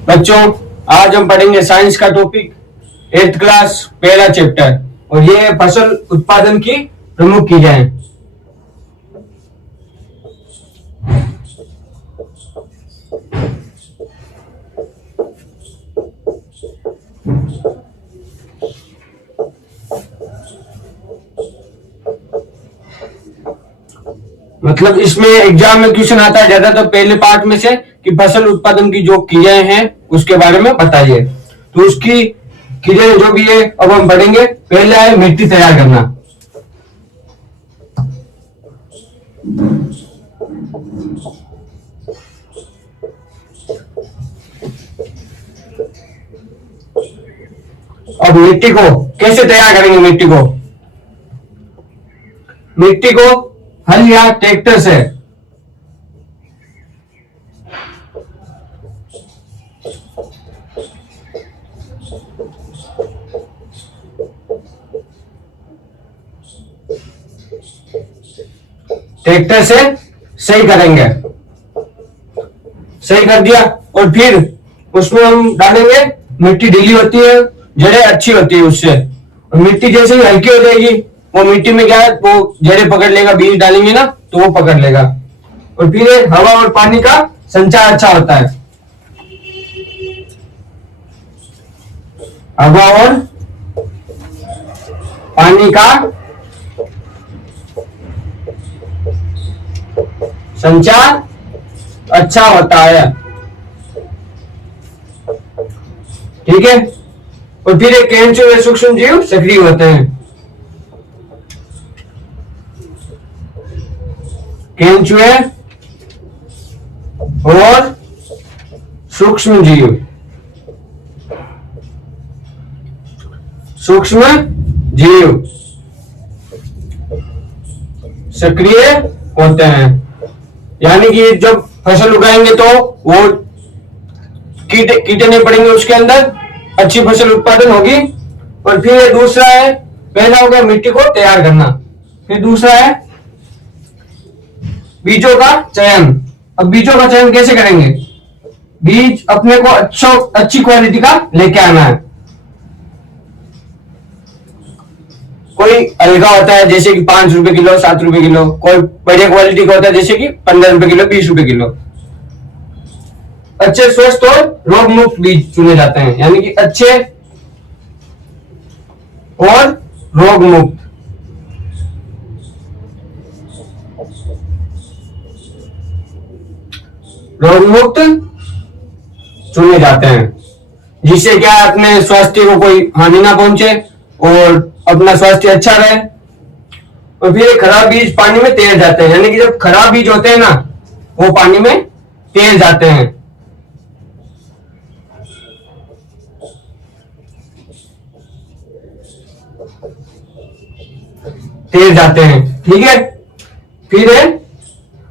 बच्चों, आज हम पढ़ेंगे साइंस का टॉपिक 8th क्लास पहला चैप्टर और ये फसल उत्पादन की प्रमुख क्रियाएं। मतलब इसमें एग्जाम में क्वेश्चन आता है ज्यादा तो पहले पार्ट में से कि फसल उत्पादन की जो क्रियाएं हैं उसके बारे में बताइए। तो उसकी क्रियाएं जो भी है अब हम पढ़ेंगे। पहला है मिट्टी तैयार करना। अब मिट्टी को कैसे तैयार करेंगे? मिट्टी को हल या ट्रैक्टर से सही करेंगे। सही कर दिया और फिर उसमें हम डालेंगे। मिट्टी ढीली होती है, जड़ें अच्छी होती है उससे, और मिट्टी जैसे ही हल्की हो जाएगी वो मिट्टी में क्या है वो जड़ें पकड़ लेगा। बीज डालेंगे ना तो वो पकड़ लेगा। और फिर हवा और पानी का संचार अच्छा होता है। हवा और पानी का संचार अच्छा होता है। ठीक है। और फिर एक केंचुए सूक्ष्म जीव सक्रिय होते हैं। केंचुए और सूक्ष्म जीव सक्रिय होते हैं। यानी कि जब फसल उगाएंगे तो वो कीटे नहीं पड़ेंगे उसके अंदर, अच्छी फसल उत्पादन होगी। और फिर दूसरा है, पहला हो गया मिट्टी को तैयार करना, फिर दूसरा है बीजों का चयन। अब बीजों का चयन कैसे करेंगे? बीज अपने को अच्छी क्वालिटी का लेके आना है। कोई अलगा होता है जैसे कि 5 रुपए किलो, 7 रुपए किलो। कोई बढ़िया क्वालिटी का होता है जैसे कि 15 रुपए किलो, 20 रुपए किलो। अच्छे स्वस्थ और रोग मुक्त बीज चुने जाते हैं, यानी कि अच्छे और रोग मुक्त। चुने जाते हैं जिससे क्या अपने स्वास्थ्य को कोई हानि ना पहुंचे और अपना स्वास्थ्य अच्छा रहे। और फिर खराब बीज पानी में तैर जाते हैं, यानी कि जब खराब बीज होते हैं ना वो पानी में तैर जाते हैं। ठीक है। फिर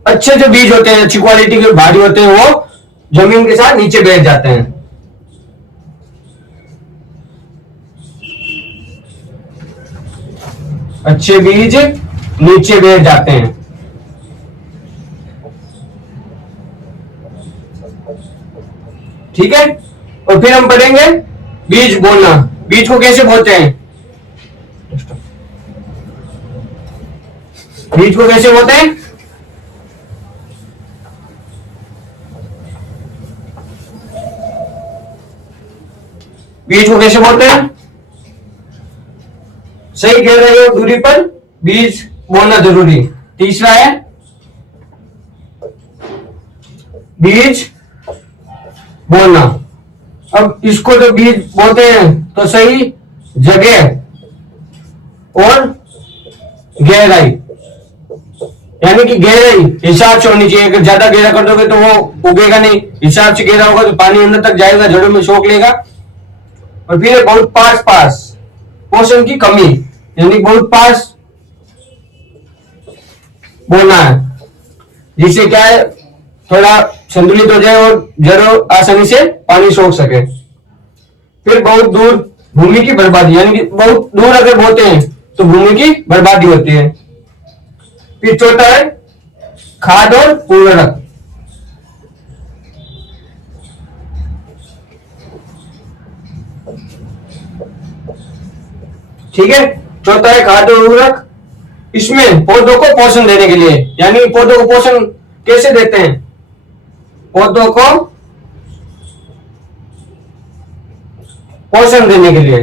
अच्छे जो बीज होते हैं, अच्छी क्वालिटी के भारी होते हैं, वो जमीन के साथ नीचे बैठ जाते हैं। अच्छे बीज नीचे बैठ जाते हैं। ठीक है। और फिर हम पढ़ेंगे बीज बोना। बीज को कैसे बोते हैं? बीज को कैसे बोते हैं? बीज को कैसे बोलते हैं? सही कह रहे हो, दूरी पर बीज बोना जरूरी। तीसरा है बीज बोना। अब इसको जो बीज बोते हैं तो सही जगह और गहराई, यानी कि गहराई हिसाब से होनी चाहिए। अगर ज्यादा गहरा कर दोगे तो वो उगेगा नहीं। हिसाब से गहरा होगा तो पानी अंदर तक जाएगा, जड़ों में सोख लेगा। और फिर बहुत पास पोषण की कमी, यानी बहुत पास बोना है जिससे क्या है थोड़ा संतुलित हो जाए और जड़ों आसानी से पानी सोख सके। फिर बहुत दूर भूमि की बर्बादी, यानी कि बहुत दूर अगर बोते हैं तो भूमि की बर्बादी होती है। फिर चौथा है खाद और उर्वरक। ठीक है। चौथा है खाद्य उर्वरक। इसमें पौधों को पोषण देने के लिए, यानी पौधों को पोषण कैसे देते हैं? पौधों को पोषण देने के लिए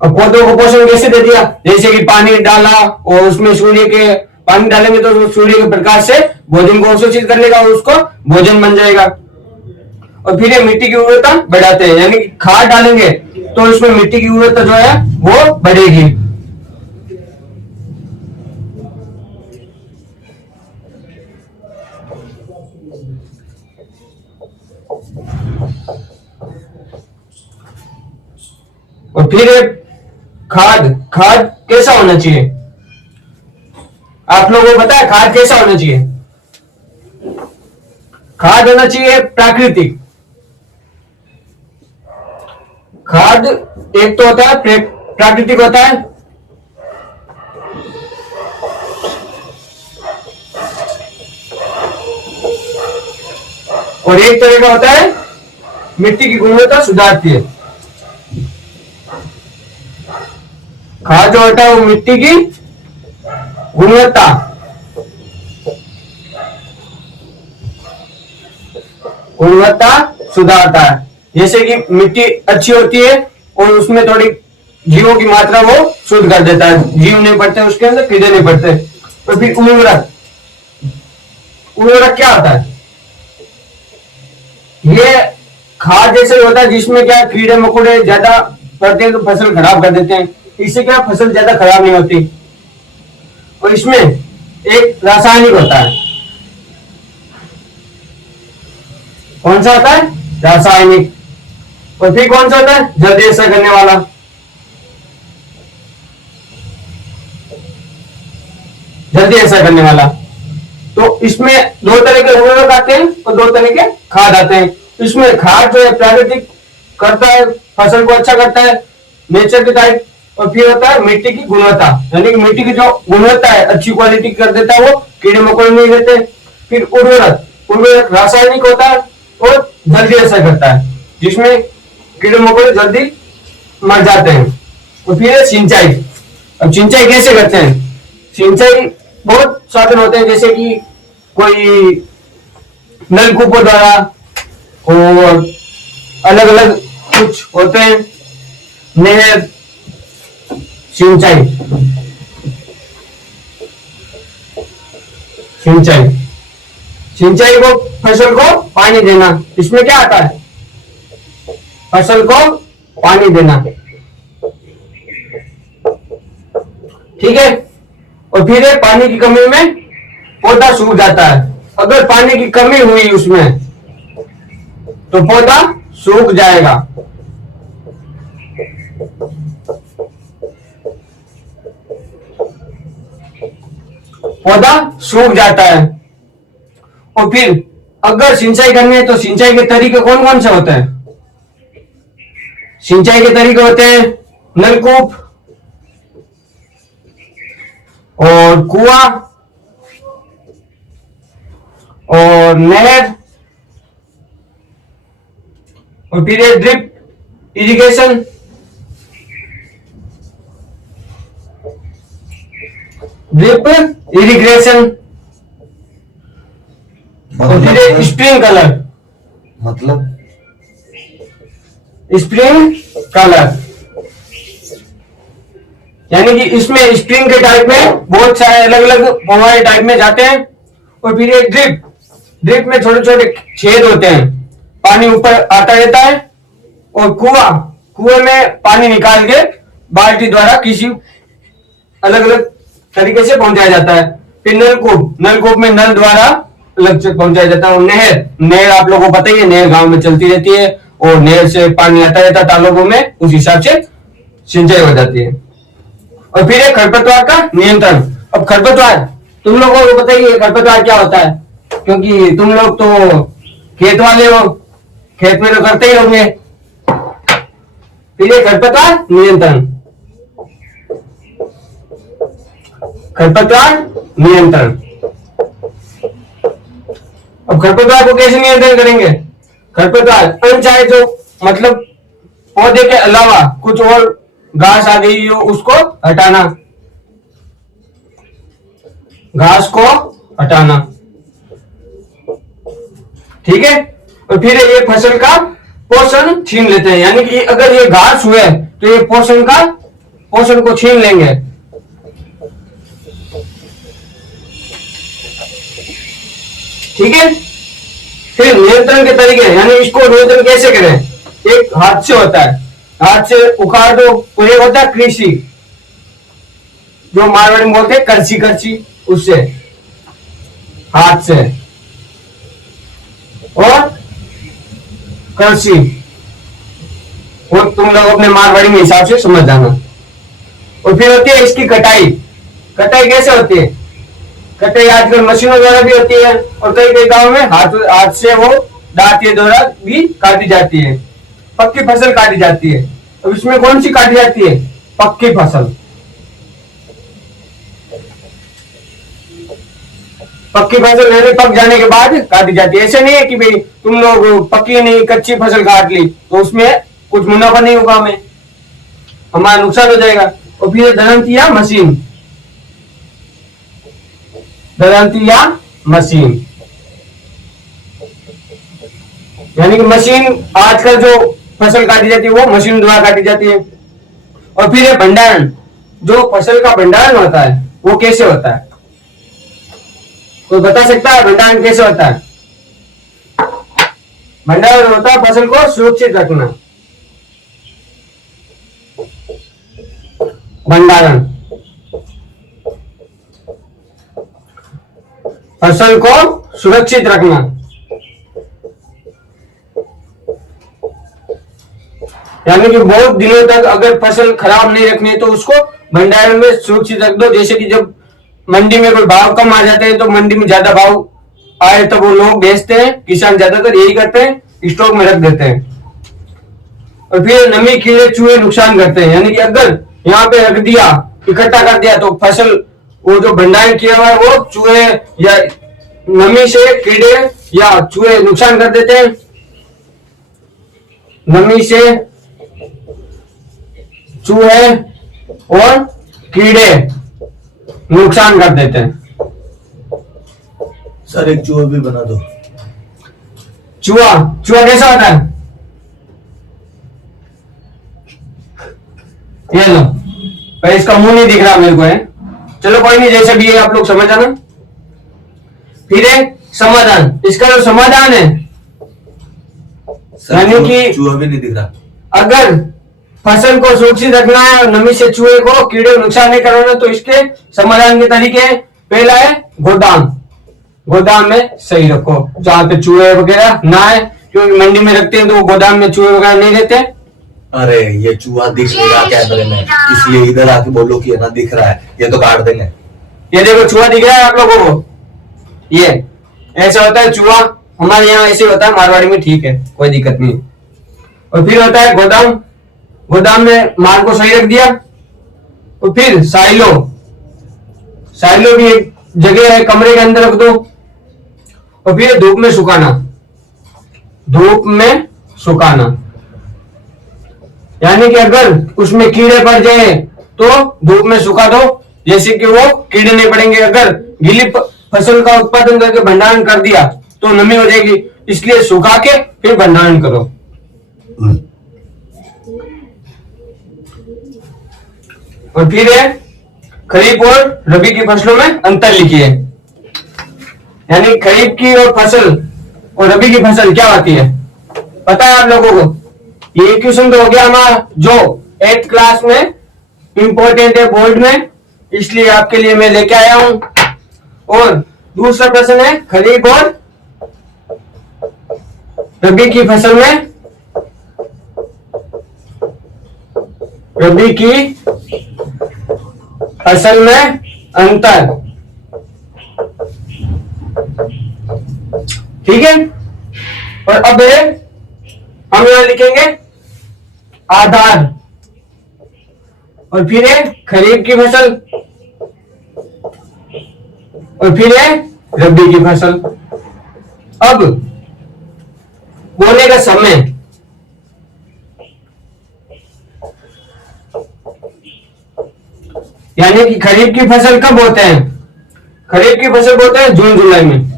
अब पौधों को पोषण कैसे दे दिया? जैसे कि पानी डाला और उसमें सूर्य के पानी डालेंगे तो सूर्य के प्रकाश से भोजन को अवशोषित कर लेगा और उसको भोजन बन जाएगा। और फिर ये मिट्टी की उर्वरता बढ़ाते हैं, यानी खाद डालेंगे तो इसमें मिट्टी की उर्वरता जो है वो बढ़ेगी। और फिर खाद खाद कैसा होना चाहिए? आप लोगों को पता है खाद कैसा होना चाहिए? खाद होना चाहिए प्राकृतिक खाद। एक तो होता है प्राकृतिक होता है, और एक तरह का होता है मिट्टी की गुणवत्ता सुधारती है। खाद जो होता है वो मिट्टी की गुणवत्ता सुधारता है। जैसे कि मिट्टी अच्छी होती है और उसमें थोड़ी जीवों की मात्रा वो शुद्ध कर देता है, जीव नहीं पड़ते उसके अंदर, कीड़े नहीं पड़ते। और फिर उर्वरक उर्वरक क्या होता है? ये खाद जैसे होता है जिसमें क्या कीड़े मकोड़े ज्यादा पड़ते हैं तो फसल खराब कर देते हैं, इससे क्या फसल ज्यादा खराब नहीं होती। और इसमें एक रासायनिक होता है, कौन सा होता है? रासायनिक। और फिर कौन सा होता है? जल्दी असर करने वाला। जल्दी असर करने वाला। तो इसमें दो तरह के उर्वरक आते हैं और दो तरह के खाद आते हैं। इसमें खाद जो है प्राकृतिक करता है, फसल को अच्छा करता है, नेचर के टाइप। और फिर होता है मिट्टी की गुणवत्ता, यानी कि मिट्टी की जो गुणवत्ता है अच्छी क्वालिटी कर देता है, वो कीड़े मकोड़े नहीं रहते। फिर उर्वरक रासायनिक होता है और जल्दी असर करता है, जिसमें कीड़े मकोड़े जल्दी मर जाते हैं। और फिर है सिंचाई। अब सिंचाई कैसे करते हैं? सिंचाई बहुत साधन होते हैं, जैसे कि कोई नलकूपों द्वारा और अलग अलग कुछ होते हैं। नहर सिंचाई सिंचाई सिंचाई को फसल को पानी देना, इसमें क्या आता है? फसल को पानी देना, ठीक है। और फिर पानी की कमी में पौधा सूख जाता है। अगर पानी की कमी हुई उसमें तो पौधा सूख जाएगा। पौधा सूख जाता है। और फिर अगर सिंचाई करनी है तो सिंचाई के तरीके कौन कौन से होते हैं? सिंचाई के तरीके होते हैं नलकूप और कुआं और नहर, और फिर ड्रिप इरिगेशन। ड्रिप इरिगेशन और फिर स्प्रिंकलर। मतलब स्प्रिंग कलर, यानी कि इसमें स्प्रिंग के टाइप में बहुत सारे अलग अलग फव्वारे टाइप में जाते हैं। और फिर एक ड्रिप में छोटे छोटे छेद होते हैं, पानी ऊपर आता रहता है। और कुएं में पानी निकाल के बाल्टी द्वारा किसी अलग अलग तरीके से पहुंचाया जाता है। फिर नलकूप में नल द्वारा अलग से पहुंचाया जाता है। और नहर आप लोगों को पता ही है, नहर गांव में चलती रहती है और नहर से पानी आता रहता है तालाबों में, उस हिसाब से सिंचाई हो जाती है। और फिर है खरपतवार का नियंत्रण। अब खरपतवार तुम लोगों को पता ही है खरपतवार क्या होता है, क्योंकि तुम लोग तो खेत वाले हो, खेत में तो करते ही होंगे। फिर खरपतवार नियंत्रण। खरपतवार नियंत्रण अब खरपतवार को कैसे नियंत्रण करेंगे? खरपतवार अनचाहे जो मतलब पौधे के अलावा कुछ और घास आ गई हो उसको हटाना, घास को हटाना, ठीक है। और फिर ये फसल का पोषण छीन लेते हैं, यानी कि अगर ये घास हुए तो ये पोषण को छीन लेंगे। ठीक है। फिर नियंत्रण के तरीके, यानी इसको नियंत्रण कैसे करें? एक हाथ से होता है, हाथ से उखाड़ दो, तो ये होता है कृषि, जो मारवाड़ी में बोलते हैं करची करची, उससे हाथ से, और करची वो तुम लोग अपने मारवाड़ी में हिसाब से समझ जाना। और फिर होती है इसकी कटाई। कटाई कैसे होती है? कटाई आजकल मशीनों द्वारा भी होती है, और कई कई गांव में हाथ से वो दांत द्वारा भी काटी जाती है। पक्की फसल काटी जाती है। अब इसमें कौन सी काटी जाती है? पक्की फसल। पक्की फसल यानी पक जाने के बाद काटी जाती है। ऐसे नहीं है कि भाई तुम लोग पक्की नहीं कच्ची फसल काट ली तो उसमें कुछ मुनाफा नहीं होगा, हमें हमारा नुकसान हो जाएगा। और फिर दरांती मशीन, दरांती मशीन यानी कि मशीन, आजकल जो फसल काटी जाती है वो मशीन द्वारा काटी जाती है। और फिर ये भंडारण, जो फसल का भंडारण होता है वो कैसे होता है? कोई बता सकता है भंडारण कैसे होता है? भंडारण होता है फसल को सुरक्षित रखना, भंडारण फसल को सुरक्षित रखना। यानी कि बहुत दिनों तक अगर फसल खराब नहीं रखनी है तो उसको भंडारण में सुरक्षित रख दो। जैसे कि जब मंडी में कोई भाव कम आ जाते हैं तो मंडी में ज्यादा भाव आए तो वो लोग बेचते हैं, किसान ज्यादातर यही करते हैं, स्टॉक में रख देते हैं। और फिर नमी कीड़े चूहे नुकसान करते हैं, यानी कि अगर यहाँ पे रख दिया, इकट्ठा कर दिया, तो फसल वो जो भंडारण किया हुआ है वो चूहे या नमी से कीड़े या चूहे नुकसान कर देते हैं। नमी से चूहे और कीड़े नुकसान कर देते हैं। सर एक चूहा भी बना दो। चूहा कैसा होता है? ये लो, पर इसका मुंह नहीं दिख रहा मेरे को है। चलो कोई नहीं, जैसे भी है आप लोग समझ आना। फिर है समाधान। इसका जो समाधान है, यानी कि चूहा भी नहीं दिख रहा। अगर फसल को सुरक्षित रखना है और नमी से चूहे को कीड़े नुकसान नहीं करवाना तो इसके समाधान के तरीके, पहला है गोदाम। गोदाम में सही रखो जहां पे चूहे वगैरह ना है, क्योंकि मंडी में रखते हैं तो वो गोदाम में चूहे वगैरह नहीं रहते। अरे ये चूहा दिख नहीं रहा कैमरे में, इसलिए इधर आके बोलो कि ना दिख रहा है, ये तो काट देंगे। ये देखो चूहा दिख रहा है आप लोगों को, ये ऐसा होता है चूहा। हमारे यहाँ ऐसे होता है, मारवाड़ी में ठीक है, कोई दिक्कत नहीं। और फिर होता है गोदाम। गोदाम में माल को सही रख दिया। और फिर साइलो, साइलो भी एक जगह है, कमरे के अंदर रख दो। और फिर धूप में सुखाना, धूप में सुखाना, यानी कि अगर उसमें कीड़े पड़ जाए तो धूप में सुखा दो, जैसे कि वो कीड़े नहीं पड़ेंगे। अगर गीली फसल का उत्पादन करके भंडारण कर दिया तो नमी हो जाएगी, इसलिए सुखा के फिर भंडारण करो। और फिर है खरीफ और रबी की फसलों में अंतर लिखिए, यानी खरीफ की और फसल और रबी की फसल क्या होती है पता है आप लोगों को? ये क्वेश्चन तो हो गया हमारा जो 8th क्लास में इंपॉर्टेंट है बोर्ड में, इसलिए आपके लिए मैं लेके आया हूं। और दूसरा प्रश्न है खरीफ और रबी की फसल में, रबी की फसल में अंतर, ठीक है। और अब हम यहां लिखेंगे आधार। और फिर है खरीफ की फसल, और फिर है रबी की फसल। अब बोने का समय, यानी कि खरीफ की फसल कब होते हैं? खरीफ की फसल बोते हैं जून जुलाई में।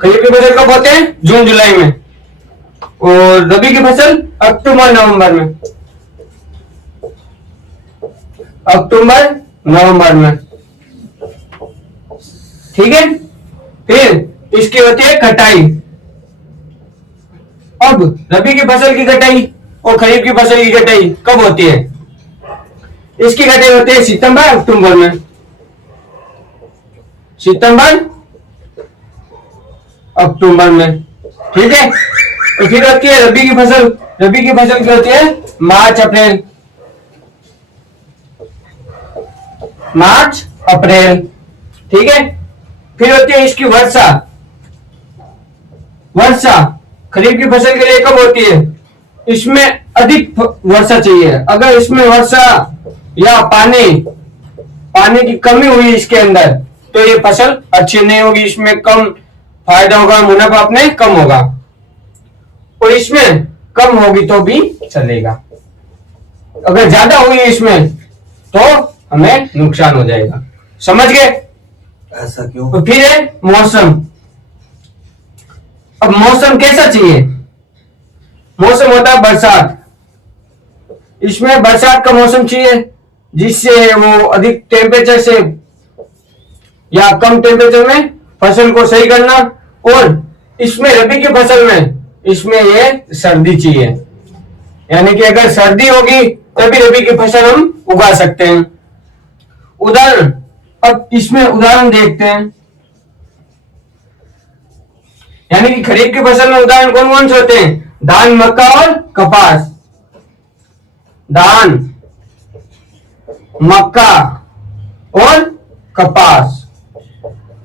खरीफ की फसल कब होते हैं? जून जुलाई में। और रबी की फसल अक्टूबर नवंबर में। अक्टूबर नवंबर में, ठीक है। फिर इसकी होती है कटाई। अब रबी की फसल की कटाई और खरीफ की फसल की कटाई कब होती है? इसकी कटाई होती है सितंबर अक्टूबर में। सितंबर अक्टूबर में, ठीक है। और फिर होती है रबी की फसल। रबी की फसल की होती है मार्च अप्रैल। मार्च अप्रैल, ठीक है। फिर होती है इसकी वर्षा। वर्षा खरीफ की फसल के लिए कब होती है? इसमें अधिक वर्षा चाहिए। अगर इसमें वर्षा या पानी की कमी हुई इसके अंदर, तो ये फसल अच्छी नहीं होगी, इसमें कम फायदा होगा, मुनाफा अपने कम होगा। और इसमें कम होगी तो भी चलेगा, अगर ज्यादा हुई इसमें तो हमें नुकसान हो जाएगा। समझ गए? ऐसा क्यों? तो फिर है मौसम। अब मौसम कैसा चाहिए? मौसम होता है बरसात। इसमें बरसात का मौसम चाहिए, जिससे वो अधिक टेम्परेचर से या कम टेम्परेचर में फसल को सही करना। और इसमें रबी की फसल में इसमें ये सर्दी चाहिए, यानी कि अगर सर्दी होगी तभी रबी की फसल हम उगा सकते हैं। उदाहरण, अब इसमें उदाहरण देखते हैं। यानी कि खरीफ की फसल में उदाहरण कौन कौन से होते हैं? धान, मक्का और कपास। धान, मक्का और कपास,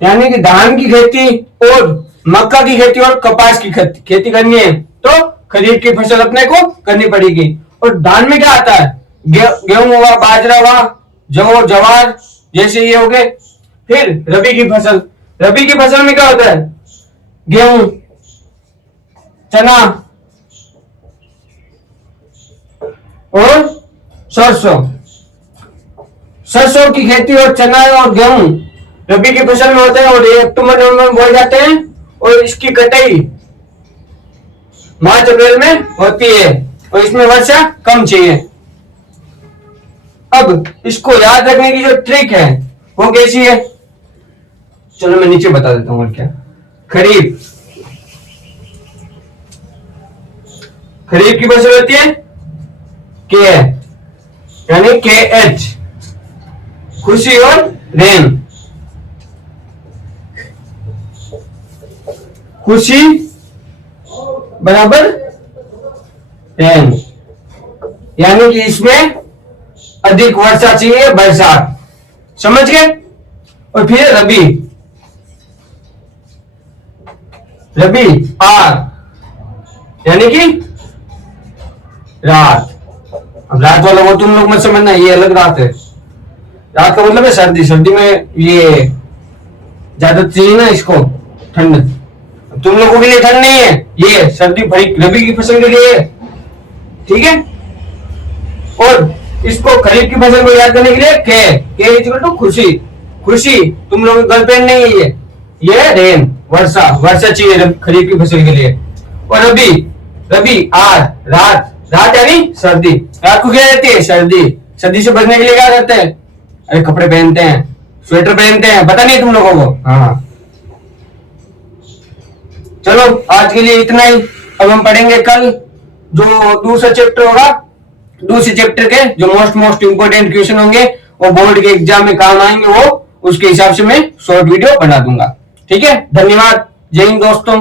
यानी कि धान की खेती और मक्का की खेती और कपास की खेती करनी है तो खरीफ की फसल अपने को करनी पड़ेगी। और धान में क्या आता है? गेहूं हुआ, बाजरा हुआ, जौ, जवार जैसे ये हो गए। फिर रबी की फसल। रबी की फसल में क्या होता है? गेहूं, चना और सरसों। सरसों की खेती और चना और गेहूं रबी की फसल में होते हैं और ये अक्टूबर नवंबर में बोए जाते हैं। और इसकी कटाई मार्च अप्रैल में होती है और इसमें वर्षा कम चाहिए। अब इसको याद रखने की जो ट्रिक है वो कैसी है? चलो मैं नीचे बता देता हूं। और क्या? खरीफ। खरीफ की फसल होती है के, यानी KH, खुशी और रेन। खुशी बराबर रेन, यानी कि इसमें अधिक वर्षा चाहिए, बरसात। समझ गए? और फिर रबी। रबी R, यानी कि रात। अब रात वाला वो तुम लोग मत समझना, ये अलग रात है। रात का मतलब है सर्दी। सर्दी में ये ज्यादा चाहिए ना इसको, ठंड। तुम लोगों के लिए ठंड नहीं है, ये सर्दी भरी रबी की फसल के लिए है, ठीक है। और इसको खरीफ की फसल को याद करने के लिए के इक्वल टू खुशी। खुशी तुम लोगों की गर्लफ्रेंड नहीं है, ये रेन, वर्षा। वर्षा चाहिए खरीफ की फसल के लिए। और रबी, रबी आर, रात। रात यानी सर्दी। रात को क्या रहती है? सर्दी। सर्दी से बचने के लिए क्या करते हैं? अरे कपड़े पहनते हैं, स्वेटर पहनते हैं, पता नहीं तुम लोगों को? हाँ, चलो आज के लिए इतना ही। अब हम पढ़ेंगे कल जो दूसरा चैप्टर होगा। दूसरे चैप्टर के जो मोस्ट इंपोर्टेंट क्वेश्चन होंगे वो बोर्ड के एग्जाम में काम आएंगे, वो उसके हिसाब से मैं शॉर्ट वीडियो बना दूंगा। ठीक है, धन्यवाद। जय हिंद दोस्तों।